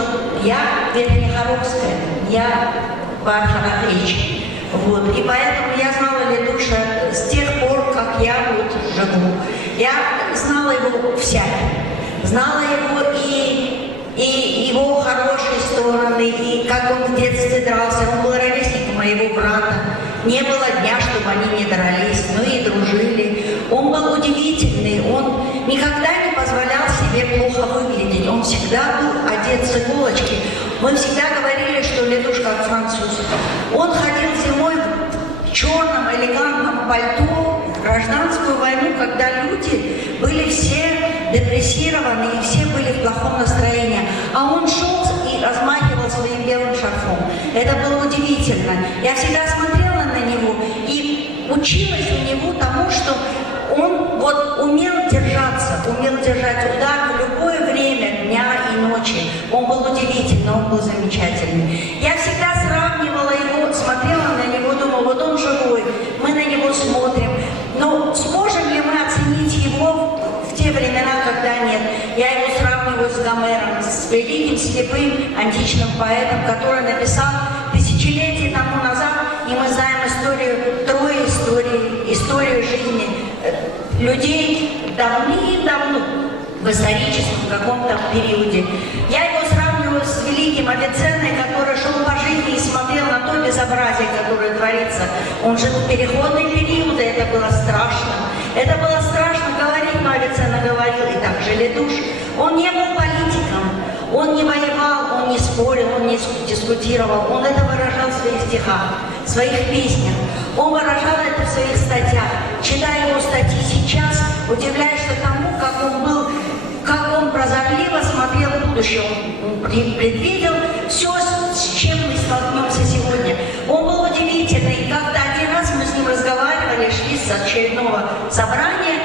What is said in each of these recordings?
что я Верхнехоровская, я Варфара-Речь. Вот. И поэтому я знала Ледуша с тех пор, как я вот живу. Я знала его всяким. Знала его и его хорошие стороны, и как он в детстве дрался. Он был ровесником моего брата. Не было дня, чтобы они не дрались, но и дружили. Он был удивительный, он никогда не позволял себе плохо выглядеть. Он всегда был одет с иголочки. Мы всегда говорили, что Ледуш как француз. Он ходил зимой в черном элегантном пальто в гражданскую войну, когда люди были все депрессированы и все были в плохом настроении. А он шел и размахивал своим белым шарфом. Это было удивительно. Я всегда смотрела на него и училась у него тому, что он вот умел держаться, умел держать удар в любое время дня и ночи. Он был удивительный, он был замечательный. Я всегда сравнивала его, смотрела на него, думала, вот он живой, мы на него смотрим. Но сможем ли мы оценить его в те времена, когда нет? Я его сравниваю с Гомером, с великим слепым античным поэтом, который написал тысячелетия тому назад, и мы знаем историю жизни людей давным-давно, в историческом каком-то периоде. Я его сравниваю с великим Авиценной, который шел по жизни и смотрел на то безобразие, которое творится. Он жил в переходные периоды, это было страшно. Это было страшно говорить, но Авиценна говорил, и также Ледуш. Он не был политиком, он не воевал, он не спорил, он не дискутировал. Он это выражал в своих стихах, в своих песнях. Он выражал это в своих статьях. Читая его статьи сейчас, удивляешься тому, как он прозорливо смотрел в будущее. Он предвидел все, с чем мы столкнемся сегодня. Он был удивительный. И как-то один раз мы с ним разговаривали, шли с очередного собрания.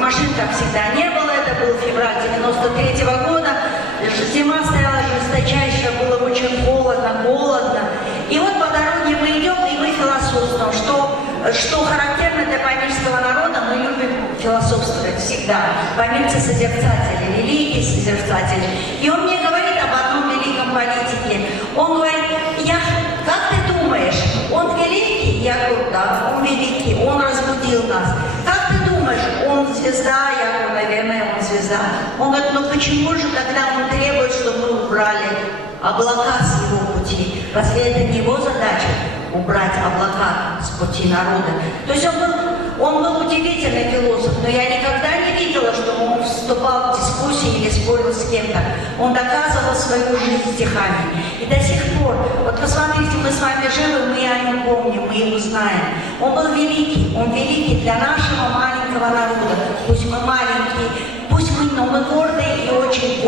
Машин, как всегда, не было. Это был февраль 93-го года. Зима стояла жесточайшая, было очень холодно. И вот по дороге мы идем, и мы философствуем, что характерно для памирского народа, мы любим философствовать всегда. Памирцы созерцатели, великие созерцатели. И он мне говорит об одном великом политике. Он говорит, как ты думаешь, он великий? Я говорю, да, он великий, он разбудил нас. Как ты думаешь, он звезда? Я говорю, наверное, он звезда. Он говорит, ну почему же тогда он требует, чтобы мы убрали облака с его пути? Разве это не его задача? Убрать облака с пути народа. То есть он был удивительный философ, но я никогда не видела, что он вступал в дискуссии или спорил с кем-то. Он доказывал свою жизнь стихами. И до сих пор, вот посмотрите, мы с вами живы, мы о нем помним, мы его знаем. Он был великий, он великий для нашего маленького народа. Пусть мы маленькие, но мы гордые и очень